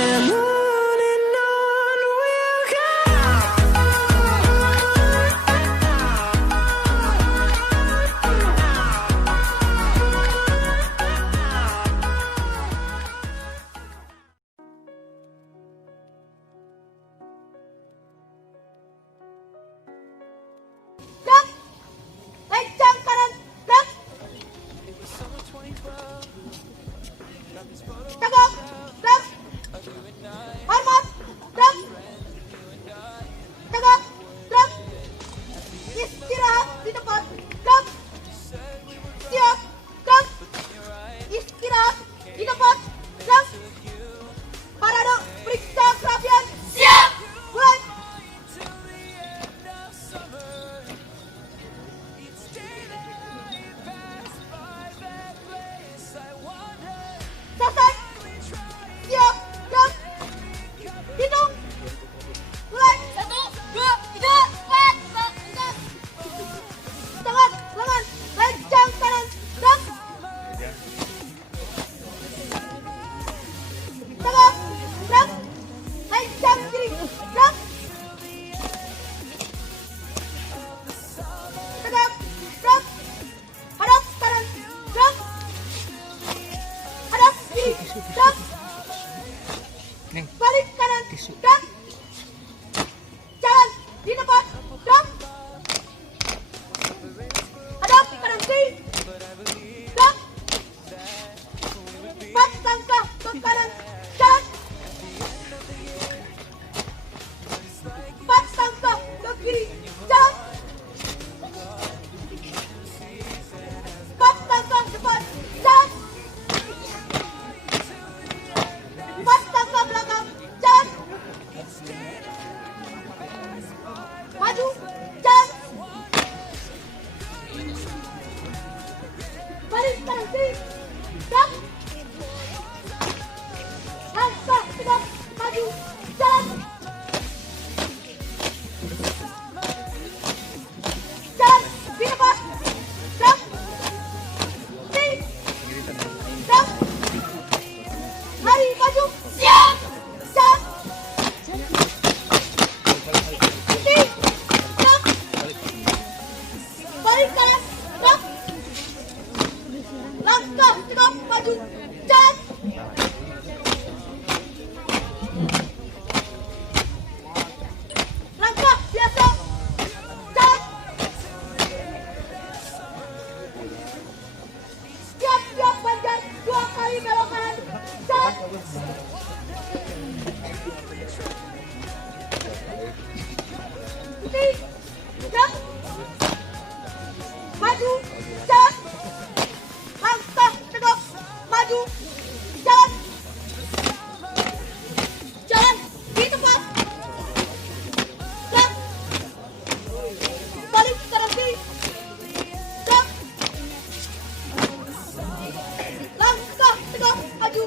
and on we'll go. Gerak, lencang kanan, gerak. Tegak, gerak. Hormat, gerak. Tegak, gerak. Istirahat di tempat, gerak. Siap, gerak. Istirahat di tempat, gerak. Parade periksa kerapian. Siap. Mulai. Selesai. Siap, gerak. Hitung. Mulai. 1, 2, 3, 4, 5. Tangan, lengan, lencang kanan, gerak. Tegak, gerak. Lencang kiri, gerak. Tegak, gerak. Hadap kanan, gerak. Hadap kiri, gerak. Balik kanan, gerak. Jalan di tempat, gerak. Hadap kanan kiri, gerak. 4 langkah ke kanan, jalan. 4 langkah ke kiri, jalan. 4 langkah depan, jalan. 4 langkah belakang, jalan. Maju, jalan. Balik kanan kiri, gerak. Langkah tegak, maju, jalan. Jalan di depan, gerak. Kiri, gerak. Lari, maju, siap. Jalan. Kiri, gerak. Balik kanan, gerak. Langkah tegak, maju, jalan. Langkah biasa, jalan. Siap-siap banjar, 2 kali belok kanan, jalan. Kiri, gerak. Maju, jalan. Langkah tegak, maju, jalan. Jalan di tempat, gerak. Balik kanan kiri, gerak. Langkah tegak, maju,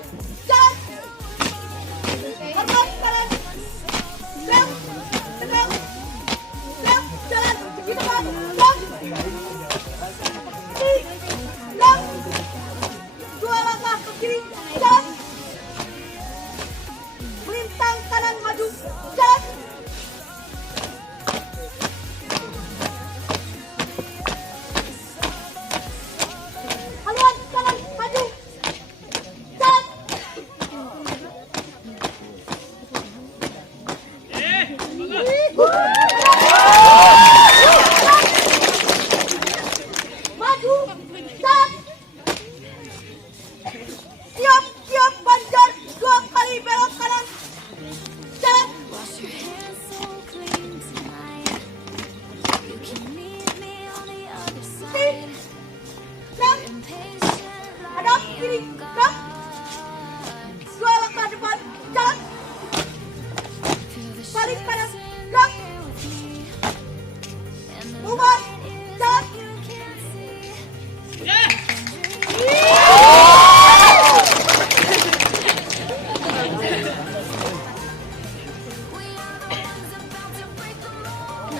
jalan. Hormat kanan, gerak. Tegak, gerak. Jalan di tempat, gerak. Kiri, gerak. 2 langkah ke kiri, jalan. Melintang kanan, maju, jalan. Haluan kanan, maju, jalan. Maju, jalan. Siap-siap banjar, 2 kali belok kanan, jalan. Kiri, gerak. Hadap kiri, gerak. 2 langkah depan, jalan. Balik kanan, gerak. Bubar, jalan.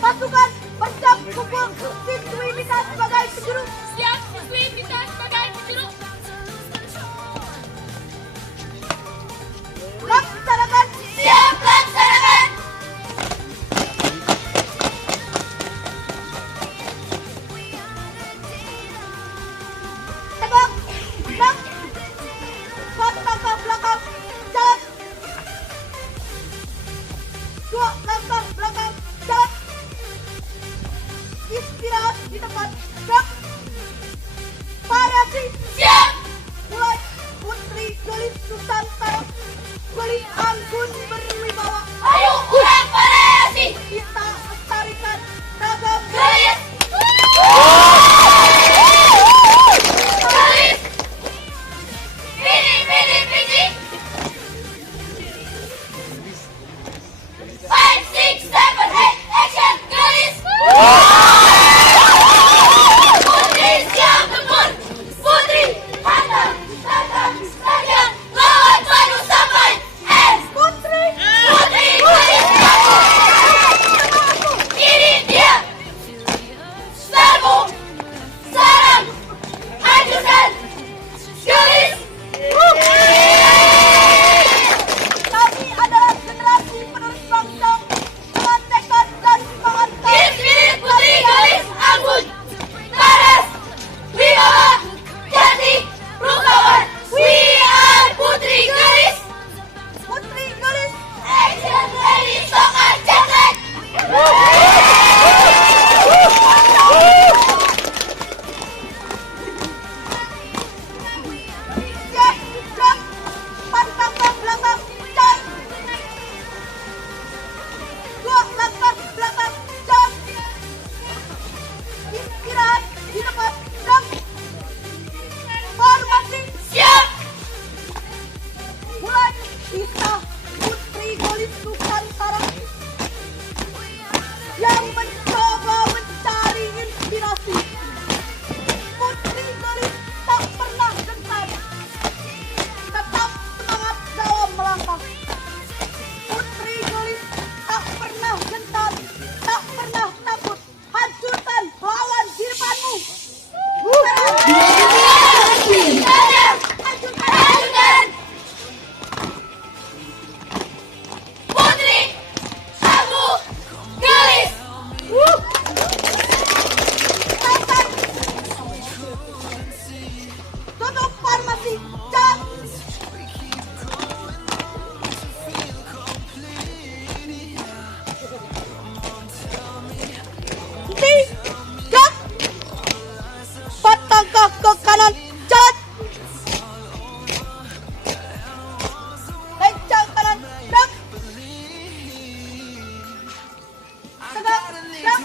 Pasukan bersiap kumpul, siswi minta sebagai penjuru. Siap, siswi minta sebagai penjuru. Laksanakan Galis anggun berwibawa. Ayo kurang variasi. Kita lestarikan ragam Galis. Galis. Pilih, pilih. 5, 6, 7, 8, action, galis. Putri siap tempur. Putri hantam, tajam, lawan padu sampai putri. Putri galis kamu. Ini dia. Serbu, sarang, hancurkan, galis. Kami adalah generasi penerus bangsa dengan tekad dan semangat Spirit Putri galis anggun, paras, wibawa, cantik, rukawan. We are Putri galis. Putri Galis. Action ready, sokan jangan. Siap, siap. Pantang ke belakang, jam. 2 langkah belakang, jam. Istirahat di tempat, jam. Formasi, Siap. mulai. Kita Putri Galis Nusantara yang mencoba mencari inspirasi. Putri Galis tak pernah gentar, tetap semangat dalam melangkah. Putri Galis tak pernah gentar, tak pernah takut. Hancurkan lawan di depanmu. Tajam, hancurkan. Putri, aku, galis. Silakan. Tutup formasi, jam. Tiga. 4 langkah ke kanan, jalan. Lencang kanan, gerak. Tegak, gerak.